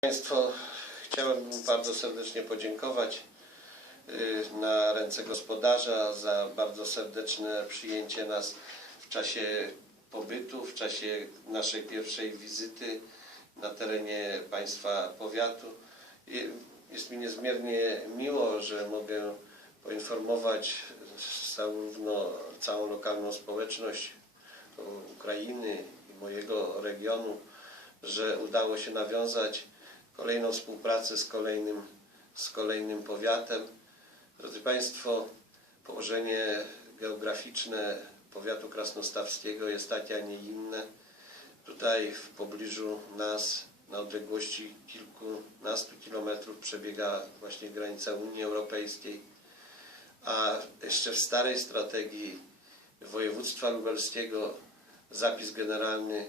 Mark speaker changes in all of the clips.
Speaker 1: Państwo, chciałem bardzo serdecznie podziękować y, na ręce gospodarza za bardzo serdeczne przyjęcie nas w czasie pobytu, w czasie naszej pierwszej wizyty na terenie państwa powiatu. Jest mi niezmiernie miło, że mogę poinformować zarówno całą lokalną społeczność Ukrainy i mojego regionu, że udało się nawiązać kolejną współpracę z kolejnym, z kolejnym powiatem. Drodzy Państwo, położenie geograficzne powiatu krasnostawskiego jest takie, a nie inne. Tutaj w pobliżu nas, na odległości kilkunastu kilometrów przebiega właśnie granica Unii Europejskiej, a jeszcze w starej strategii województwa lubelskiego zapis generalny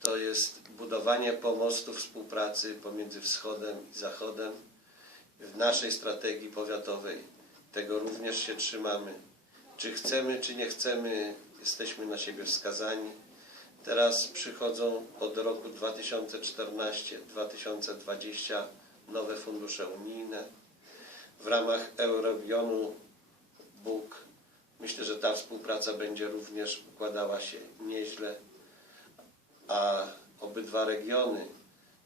Speaker 1: to jest budowanie pomostu współpracy pomiędzy wschodem i zachodem. W naszej strategii powiatowej tego również się trzymamy. Czy chcemy, czy nie chcemy, jesteśmy na siebie wskazani. Teraz przychodzą od roku 2014-2020 nowe fundusze unijne. W ramach Euroregionu Bóg myślę, że ta współpraca będzie również układała się nieźle a obydwa regiony,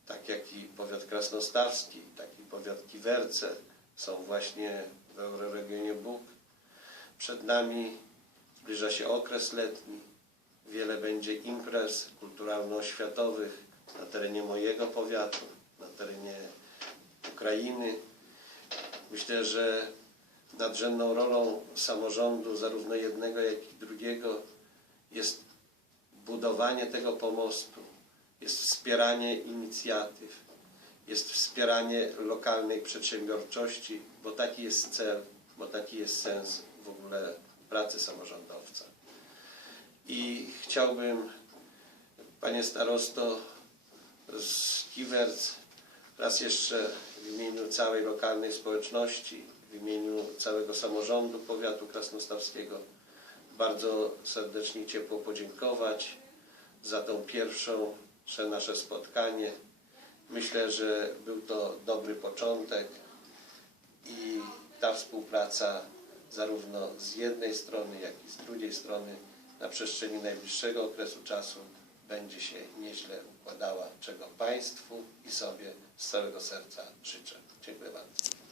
Speaker 1: tak jak i powiat krasnostawski, tak i powiat Kiwerce są właśnie w euroregionie Bóg. Przed nami zbliża się okres letni, wiele będzie imprez kulturalno-oświatowych na terenie mojego powiatu, na terenie Ukrainy. Myślę, że nadrzędną rolą samorządu, zarówno jednego, jak i drugiego, jest budowanie tego pomostu, jest wspieranie inicjatyw, jest wspieranie lokalnej przedsiębiorczości, bo taki jest cel, bo taki jest sens w ogóle pracy samorządowca. I chciałbym, panie starosto z Kiwerc, raz jeszcze w imieniu całej lokalnej społeczności, w imieniu całego samorządu powiatu krasnostawskiego bardzo serdecznie ciepło podziękować za tą pierwszą nasze spotkanie. Myślę, że był to dobry początek i ta współpraca zarówno z jednej strony, jak i z drugiej strony na przestrzeni najbliższego okresu czasu będzie się nieźle układała, czego Państwu i sobie z całego serca życzę. Dziękuję bardzo.